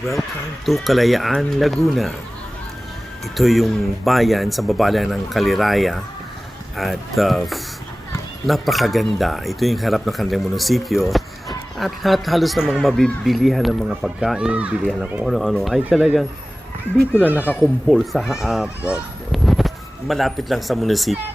Welcome to Kalayaan, Laguna. Ito yung bayan sa babalan ng Kaliraya at napakaganda. Ito yung harap ng kanilang munisipyo at lahat halos ng mga mabibilihan ng mga pagkain, bilihan ng kung ano-ano ay talagang dito lang nakakumpol sa malapit lang sa munisipyo.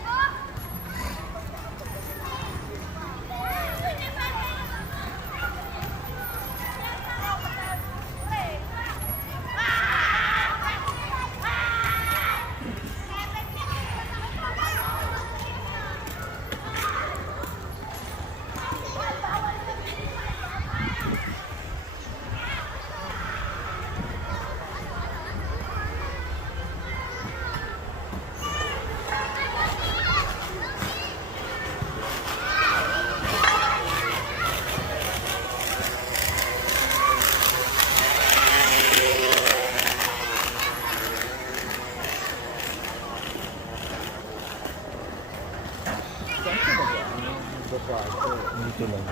Dito lang.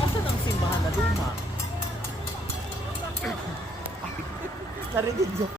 Asan ang simbahan na luma? Narinig yung